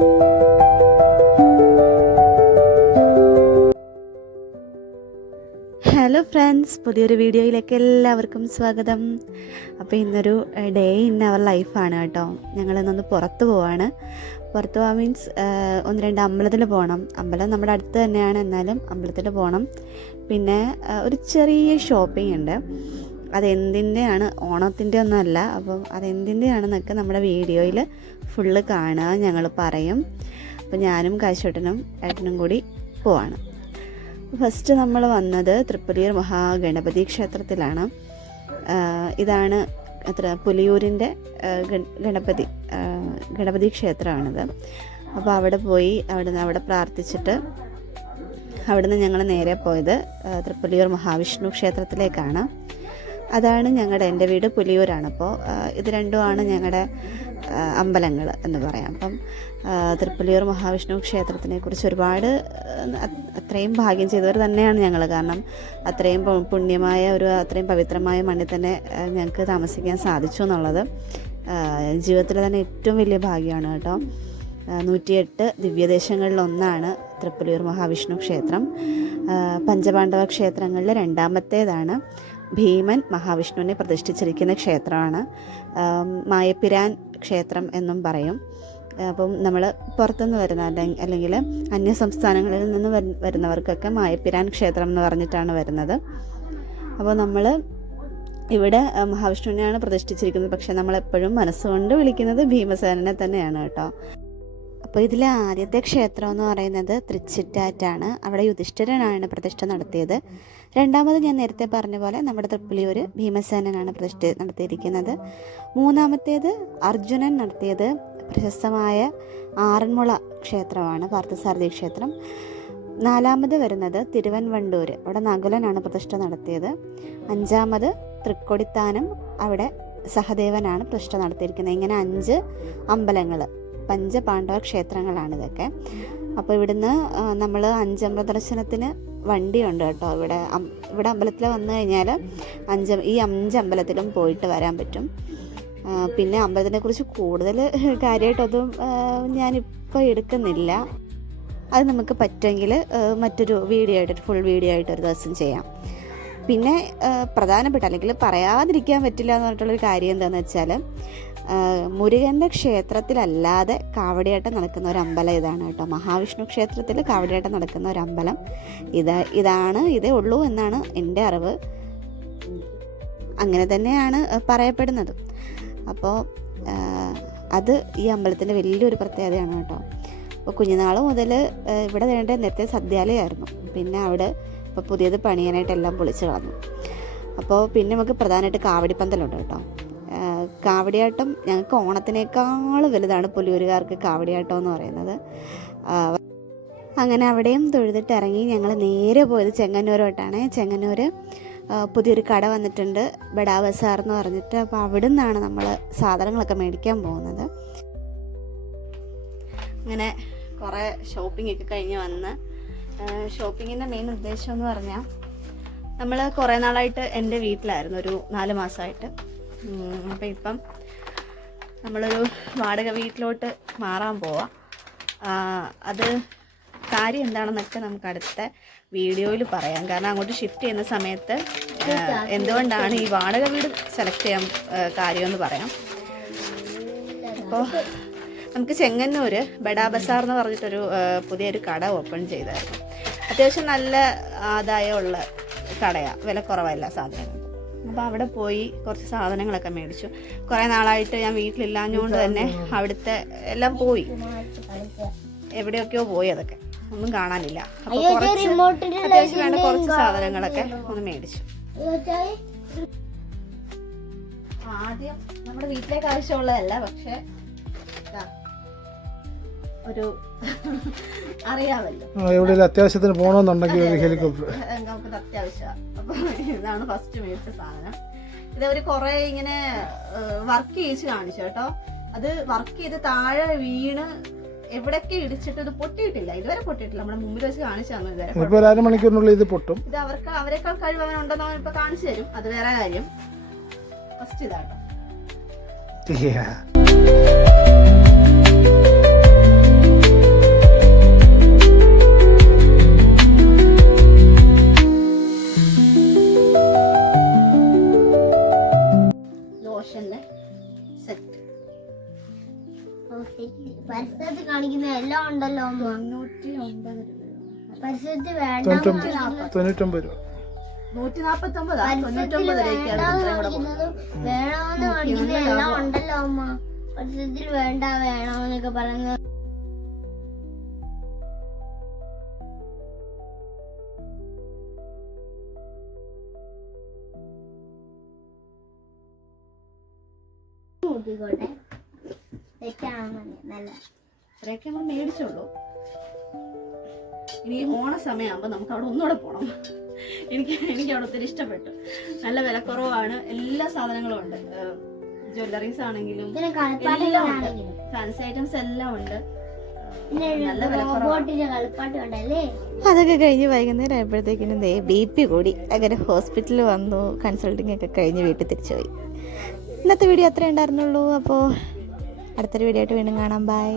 Hello friends, പുതിയൊരു വീഡിയോയിലേക്ക് എല്ലാവർക്കും സ്വാഗതം. അപ്പോൾ ഇന്നൊരു ഡേ ഇൻ അവർ ലൈഫാണ് കേട്ടോ. ഞങ്ങളിന്നൊന്ന് പുറത്ത് പോവാണ്. പുറത്ത് പോകാൻ മീൻസ് 1-2 അമ്പലത്തിൽ പോകണം. അമ്പലം നമ്മുടെ അടുത്ത് തന്നെയാണ്, എന്നാലും അമ്പലത്തിൽ പോകണം. പിന്നെ ഒരു ചെറിയ ഷോപ്പിംഗ് ഉണ്ട്. അതെന്തിൻ്റെയാണ്, ഓണത്തിൻ്റെ ഒന്നുമല്ല. അപ്പം അതെന്തിൻ്റെയാണെന്നൊക്കെ നമ്മുടെ വീഡിയോയിൽ ഫുള്ള് കാണുക, ഞങ്ങൾ പറയും. അപ്പോൾ ഞാനും കാശേട്ടനും ഏട്ടനും കൂടി പോവാണ്. ഫസ്റ്റ് നമ്മൾ വന്നത് തൃപ്പൂണിയൂർ മഹാഗണപതി ക്ഷേത്രത്തിലാണ്. ഇതാണ് പുലിയൂരിൻ്റെ ഗണപതി ക്ഷേത്രമാണിത്. അപ്പോൾ അവിടെ പോയി അവിടെ പ്രാർത്ഥിച്ചിട്ട് അവിടുന്ന് ഞങ്ങൾ നേരെ പോയത് തൃപ്പൂണിയൂർ മഹാവിഷ്ണു ക്ഷേത്രത്തിലേക്കാണ്. അതാണ് എൻ്റെ വീട് പുലിയൂരാണ്. അപ്പോൾ ഇത് രണ്ടുമാണ് ഞങ്ങളുടെ അമ്പലങ്ങൾ എന്ന് പറയാം. അപ്പം തൃപ്പൂണിയൂർ മഹാവിഷ്ണു ക്ഷേത്രത്തിനെ കുറിച്ച് ഒരുപാട് അത്രയും ഭാഗ്യം ചെയ്തവർ തന്നെയാണ് ഞങ്ങൾ. കാരണം അത്രയും പുണ്യമായ അത്രയും പവിത്രമായ മണ്ണിൽ തന്നെ ഞങ്ങൾക്ക് താമസിക്കാൻ സാധിച്ചു എന്നുള്ളത് ജീവിതത്തിൽ തന്നെ ഏറ്റവും വലിയ ഭാഗ്യമാണ് കേട്ടോ. 108 ദിവ്യദേശങ്ങളിലൊന്നാണ് തൃപ്പൂണിയൂർ മഹാവിഷ്ണു ക്ഷേത്രം. പഞ്ചപാണ്ഡവ ക്ഷേത്രങ്ങളിൽ രണ്ടാമത്തേതാണ്. ഭീമൻ മഹാവിഷ്ണുവിനെ പ്രതിഷ്ഠിച്ചിരിക്കുന്ന ക്ഷേത്രമാണ്. മായപ്പിരാൻ ക്ഷേത്രം എന്നും പറയും. അപ്പം നമ്മൾ പുറത്തുനിന്ന് വരുന്ന അല്ലെങ്കിൽ അന്യ സംസ്ഥാനങ്ങളിൽ നിന്ന് വരുന്നവർക്കൊക്കെ മായപ്പിരാൻ ക്ഷേത്രം എന്ന് പറഞ്ഞിട്ടാണ് വരുന്നത്. അപ്പോൾ നമ്മൾ ഇവിടെ മഹാവിഷ്ണുവിനെയാണ് പ്രതിഷ്ഠിച്ചിരിക്കുന്നത്. പക്ഷേ നമ്മളെപ്പോഴും മനസ്സുകൊണ്ട് വിളിക്കുന്നത് ഭീമസേനനെ തന്നെയാണ് കേട്ടോ. അപ്പോൾ ഇതിലെ ആദ്യത്തെ ക്ഷേത്രം എന്ന് പറയുന്നത് തൃച്ചിറ്റാറ്റാണ്. അവിടെ യുധിഷ്ഠിരനാണ് പ്രതിഷ്ഠ നടത്തിയത്. രണ്ടാമത് ഞാൻ നേരത്തെ പറഞ്ഞ പോലെ നമ്മുടെ തൃപ്പൂണിയൂർ ഭീമസേനനാണ് പ്രതിഷ്ഠ നടത്തിയിരിക്കുന്നത്. മൂന്നാമത്തേത് അർജുനൻ നടത്തിയത് പ്രശസ്തമായ ആറന്മുള ക്ഷേത്രമാണ്, പാർത്ഥസാരഥി ക്ഷേത്രം. നാലാമത് വരുന്നത് തിരുവൻവണ്ടൂർ, അവിടെ നകുലനാണ് പ്രതിഷ്ഠ നടത്തിയത്. അഞ്ചാമത് തൃക്കൊടിത്താനം, അവിടെ സഹദേവനാണ് പ്രതിഷ്ഠ നടത്തിയിരിക്കുന്നത്. ഇങ്ങനെ 5 അമ്പലങ്ങൾ, പഞ്ചപാണ്ഡവ ക്ഷേത്രങ്ങളാണിതൊക്കെ. അപ്പോൾ ഇവിടുന്ന് നമ്മൾ 5 അമ്പല ദർശനത്തിന് വണ്ടിയുണ്ട് കേട്ടോ. ഇവിടെ അമ്പലത്തിൽ വന്നു കഴിഞ്ഞാൽ ഈ 5 അമ്പലത്തിലും പോയിട്ട് വരാൻ പറ്റും. പിന്നെ അമ്പലത്തിനെക്കുറിച്ച് കൂടുതൽ കാര്യമായിട്ടൊന്നും ഞാനിപ്പോൾ എടുക്കുന്നില്ല. അത് നമുക്ക് പറ്റുമെങ്കിൽ മറ്റൊരു വീഡിയോ ആയിട്ട്, ഫുൾ വീഡിയോ ആയിട്ട് ഒരു ദിവസം ചെയ്യാം. പിന്നെ പ്രധാനപ്പെട്ട, അല്ലെങ്കിൽ പറയാതിരിക്കാൻ പറ്റില്ല എന്ന് പറഞ്ഞിട്ടുള്ളൊരു കാര്യം എന്താണെന്ന് വെച്ചാൽ, മുരുകൻ്റെ ക്ഷേത്രത്തിലല്ലാതെ കാവടിയാട്ടം നടക്കുന്ന ഒരു അമ്പലം ഇതാണ് കേട്ടോ. മഹാവിഷ്ണു ക്ഷേത്രത്തിൽ കാവടിയാട്ടം നടക്കുന്ന ഒരു അമ്പലം ഇതേ ഉള്ളൂ എന്നാണ് എൻ്റെ അറിവ്. അങ്ങനെ തന്നെയാണ് പറയപ്പെടുന്നത്. അപ്പോൾ അത് ഈ അമ്പലത്തിൻ്റെ വലിയൊരു പ്രത്യേകതയാണ് കേട്ടോ. അപ്പോൾ കുഞ്ഞുനാൾ മുതൽ ഇവിടെ നേരത്തെ സദ്യാലയമായിരുന്നു. പിന്നെ അവിടെ ഇപ്പോൾ പുതിയത് പണിയാനായിട്ട് എല്ലാം പൊളിച്ച് കളഞ്ഞു. അപ്പോൾ പിന്നെ നമുക്ക് പ്രധാനമായിട്ട് കാവടിപ്പന്തലുണ്ട് കേട്ടോ. കാവടിയാട്ടം ഞങ്ങൾക്ക് ഓണത്തിനേക്കാൾ വലുതാണ് പുലിയൂരുകാർക്ക് കാവടിയാട്ടം എന്ന് പറയുന്നത്. അങ്ങനെ അവിടെയും തൊഴുതിട്ട് ഇറങ്ങി ഞങ്ങൾ നേരെ പോയത് ചെങ്ങന്നൂരോട്ടാണ്. ചെങ്ങന്നൂർ പുതിയൊരു കട വന്നിട്ടുണ്ട്, ബഡാ ബസാർ എന്ന് പറഞ്ഞിട്ട്. അപ്പോൾ അവിടെ നിന്നാണ് നമ്മൾ സാധനങ്ങളൊക്കെ മേടിക്കാൻ പോകുന്നത്. അങ്ങനെ കുറേ ഷോപ്പിംഗ് ഒക്കെ കഴിഞ്ഞ് വന്ന്, ഷോപ്പിങ്ങിൻ്റെ മെയിൻ ഉദ്ദേശം എന്ന് പറഞ്ഞാൽ, നമ്മൾ കുറേ നാളായിട്ട് എൻ്റെ വീട്ടിലായിരുന്നു, ഒരു 4 മാസമായിട്ട്. അപ്പോൾ ഇപ്പം നമ്മളൊരു വാടക വീട്ടിലോട്ട് മാറാൻ പോവാം. അത് കാര്യം എന്താണെന്നൊക്കെ നമുക്ക് അടുത്ത വീഡിയോയിൽ പറയാം. കാരണം അങ്ങോട്ട് ഷിഫ്റ്റ് ചെയ്യുന്ന സമയത്ത് എന്തുകൊണ്ടാണ് ഈ വാടക വീട് സെലക്ട് ചെയ്യാൻ കാര്യമെന്ന് പറയാം. അപ്പോൾ നമുക്ക് ചെങ്ങന്നൂർ ബഡാ ബസാർ എന്ന് പറഞ്ഞിട്ടൊരു പുതിയൊരു കട ഓപ്പൺ ചെയ്തായിരുന്നു. അത്യാവശ്യം നല്ല ആദായമുള്ള കടയാണ്, വില കുറവല്ല സാധനങ്ങൾ. അപ്പോൾ അവിടെ പോയി കുറച്ച് സാധനങ്ങളൊക്കെ മേടിച്ചു. കുറേ നാളായിട്ട് ഞാൻ വീട്ടിലില്ലാഞ്ഞുകൊണ്ട് തന്നെ അവിടുത്തെ എല്ലാം പോയി, എവിടെയൊക്കെയോ പോയി, അതൊക്കെ ഒന്നും കാണാനില്ല. അപ്പോൾ അത്യാവശ്യം വേണ്ട കുറച്ച് സാധനങ്ങളൊക്കെ ഒന്ന് മേടിച്ചു. ആദ്യം നമ്മുടെ വീട്ടിലേക്ക് ആവശ്യമുള്ളതല്ല, പക്ഷെ ഒരു അറിയാമല്ലോ, എവിടെയെങ്കിലും അത്യാവശ്യത്തിന് പോകണമെന്നുണ്ടെങ്കിൽ ഒരു ഹെലികോപ്റ്റർ നമുക്ക് അത്യാവശ്യമാണ്. അപ്പോൾ ഇതാണ് ഫസ്റ്റ് മേടിച്ച സാധനം. ഇതവര് കുറെ ഇങ്ങനെ വർക്ക് ചെയ്ത് കാണിച്ചു കേട്ടോ. അത് വർക്ക് ചെയ്ത് താഴെ വീണ് എവിടൊക്കെ ഇടിച്ചിട്ട് ഇത് പൊട്ടിയിട്ടില്ല, ഇതുവരെ പൊട്ടിയിട്ടില്ല. നമ്മുടെ മുമ്പിൽ വെച്ച് കാണിച്ചു തന്നു. ഇതുവരെ അരമണിക്കൂറിനുള്ളിൽ ഇത് പൊട്ടും. ഇത് അവരെക്കാൾ കഴിവനുണ്ടെന്ന് ഇപ്പൊ കാണിച്ചു തരും, അത് വേറെ കാര്യം. ഫസ്റ്റ് ഇതാട്ടോ. പരിസരത്ത് കാണിക്കുന്ന എല്ലാം ഉണ്ടല്ലോ അമ്മ. 99 രൂപ. പരിസരത്ത് വേണ്ട 99 രൂപ. 149 പരിസരത്തിൽ വേണ്ടാന്ന് കാണിക്കുന്ന എല്ലാം ഉണ്ടല്ലോ അമ്മ. പരിസരത്തിൽ വേണ്ട വേണമെന്നൊക്കെ പറയുന്നത് നോക്കിക്കോട്ടെ. തെറ്റാണെന്ന് നല്ല ഇത്രയൊക്കെ നമ്മൾ മേടിച്ചോളൂ. ഇനി ഓണ സമയമാകുമ്പോൾ നമുക്ക് അവിടെ ഒന്നുകൂടെ പോകണം. എനിക്ക് അവിടെ ഒത്തിരി ഇഷ്ടപ്പെട്ടു. നല്ല വിലക്കുറവാണ്, എല്ലാ സാധനങ്ങളും ഉണ്ട്. ജ്വല്ലറീസ് ആണെങ്കിലും എല്ലാം ഉണ്ട്, ഫാൻസി ഐറ്റംസ് എല്ലാം ഉണ്ട്. നല്ല റോബോട്ടിന്റെ കളിപ്പാട്ട് ഉണ്ടല്ലേ. അതൊക്കെ കഴിഞ്ഞ് വൈകുന്നേരം ആയപ്പോഴത്തേക്കിനും BP കൂടി. അങ്ങനെ ഹോസ്പിറ്റലിൽ വന്നു, കൺസൾട്ടിങ് ഒക്കെ കഴിഞ്ഞ് വീട്ടിൽ തിരിച്ചു പോയി. ഇന്നത്തെ വീഡിയോ അത്രേ ഉണ്ടായിരുന്നുള്ളൂ. അപ്പോൾ അടുത്തൊരു വീഡിയോ ആയിട്ട് വീണ്ടും കാണാം. ബൈ.